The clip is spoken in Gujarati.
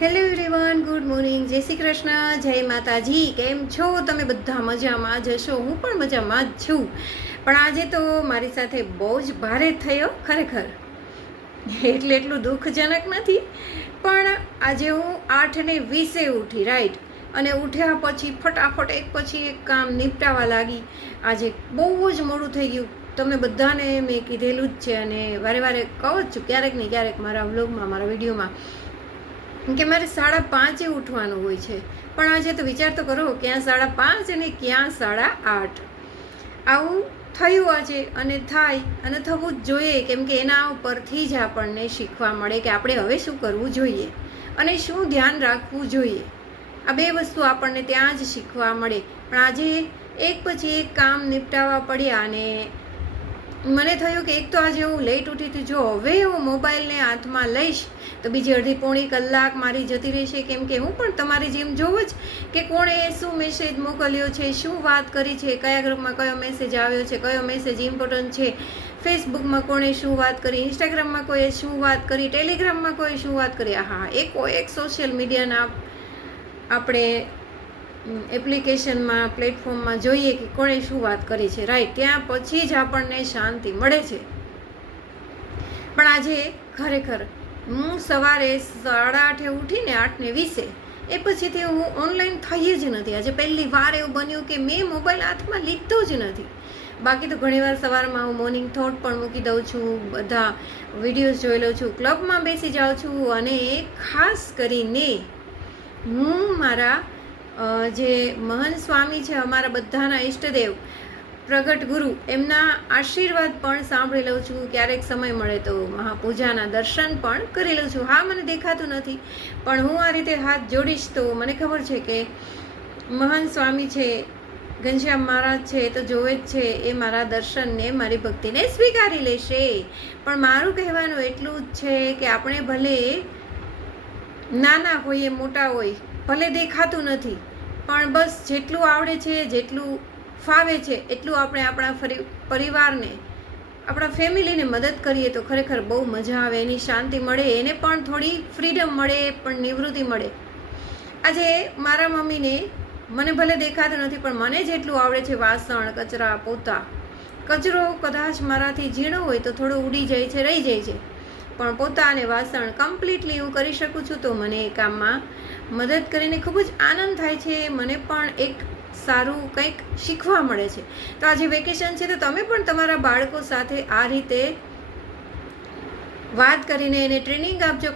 હેલો એવરીવન, ગુડ મોર્નિંગ, જય શ્રી કૃષ્ણ, જય માતાજી. કેમ છો તમે બધા? મજામાં જ હશો. હું પણ મજામાં જ છું. પણ આજે તો મારી સાથે બહુ જ ભારે થયો ખરેખર. એટલું દુઃખજનક નથી, પણ આજે હું 8:20 ઉઠી, રાઈટ. અને ઉઠ્યા પછી ફટાફટ એક પછી એક કામ નિપટાવા લાગી. આજે બહુ જ મોડું થઈ ગયું. તમને બધાને મેં કીધેલું જ છે અને વારે વારે કહું જ છું, ક્યારેક ને ક્યારેક મારા વ્લોગમાં, મારા વિડીયોમાં, કે મારે 5:30 ઉઠવાનું હોય છે. પણ આજે તો વિચાર તો કરો, ક્યાં 5:30 અને ક્યાં 8:30. આવું થયું આજે, અને થાય અને થવું જ જોઈએ, કેમ કે એના ઉપરથી જ આપણને શીખવા મળે કે આપણે હવે શું કરવું જોઈએ અને શું ધ્યાન રાખવું જોઈએ. આ બે વસ્તુ આપણને ત્યાં જ શીખવા મળે. પણ આજે એક પછી એક કામ નિપટાવવા પડ્યા અને મને થયું કે એક તો આજે હું લેટ ઉઠી હતી. જો હવે હું મોબાઈલને હાથમાં લઈશ તો બીજી અડધી પોણી કલાક મારી જતી રહેશે, કેમ કે હું પણ તમારી જેમ જોઉં જ કે કોણે શું મેસેજ મોકલ્યો છે, શું વાત કરી છે, કયા ગ્રુપમાં કયો મેસેજ આવ્યો છે, કયો મેસેજ ઇમ્પોર્ટન્ટ છે, ફેસબુકમાં કોણે શું વાત કરી, ઇન્સ્ટાગ્રામમાં કોઈએ શું વાત કરી, ટેલિગ્રામમાં કોઈએ શું વાત કરી. એક સોશિયલ મીડિયાના આપણે એપ્લિકેશનમાં, પ્લેટફોર્મમાં જોઈએ કે કોણે શું વાત કરી છે, રાઈટ. ત્યાં પછી જ આપણને શાંતિ મળે છે. પણ આજે ખરેખર હું સવારે 8:30 ઉઠીને 8:20 એ પછીથી હું ઓનલાઈન થઈ જ નથી. આજે પહેલી વાર એવું બન્યું કે મેં મોબાઈલ હાથમાં લીધો જ નથી. બાકી તો ઘણીવાર સવારમાં હું મોર્નિંગ થોટ પણ મૂકી દઉં છું, બધા વિડીયોઝ જોઈ લઉં છું, ક્લબમાં બેસી જાઉં છું. અને ખાસ કરીને હું મારા જે મહાન સ્વામી છે, અમારા બધાના ઈષ્ટદેવ, પ્રગટ ગુરુ, એમના આશીર્વાદ પણ સાંભળી લઉં છું. ક્યારેક સમય મળે તો મહાપૂજાના દર્શન પણ કરી લઉં છું. હા, મને દેખાતું નથી, પણ હું આ રીતે હાથ જોડીશ તો મને ખબર છે કે મહાન સ્વામી છે, ઘનશ્યામ મહારાજ છે, એ તો જોવે જ છે. એ મારા દર્શનને, મારી ભક્તિને સ્વીકારી લેશે. પણ મારું કહેવાનું એટલું જ છે કે આપણે ભલે નાના હોઈએ, મોટા હોય, ભલે દેખાતું નથી, પણ બસ જેટલું આવડે છે, જેટલું ફાવે છે, એટલું આપણે આપણા પરિવારને, આપણા ફેમિલીને મદદ કરીએ તો ખરેખર બહુ મજા આવે. એની શાંતિ મળે, એને પણ થોડી ફ્રીડમ મળે, પણ નિવૃત્તિ મળે. આજે મારા મમ્મીને, મને ભલે દેખાતું નથી, પણ મને જેટલું આવડે છે, વાસણ, કચરા, પોતા, કચરો કદાચ મારાથી ઝીણો હોય તો થોડો ઉડી જાય છે, રહી જાય છે, પણ પોતા અને વાસણ કમ્પ્લીટલી હું કરી શકું છું. તો મને એ કામમાં મદદ કરીને ખૂબ જ આનંદ થાય છે. મને પણ એક સારું કંઈક શીખવા મળે છે. તો આજે વેકેશન છે, તો તમે પણ તમારા બાળકો સાથે આ રીતે વાત કરીને એને ટ્રેનિંગ આપજો.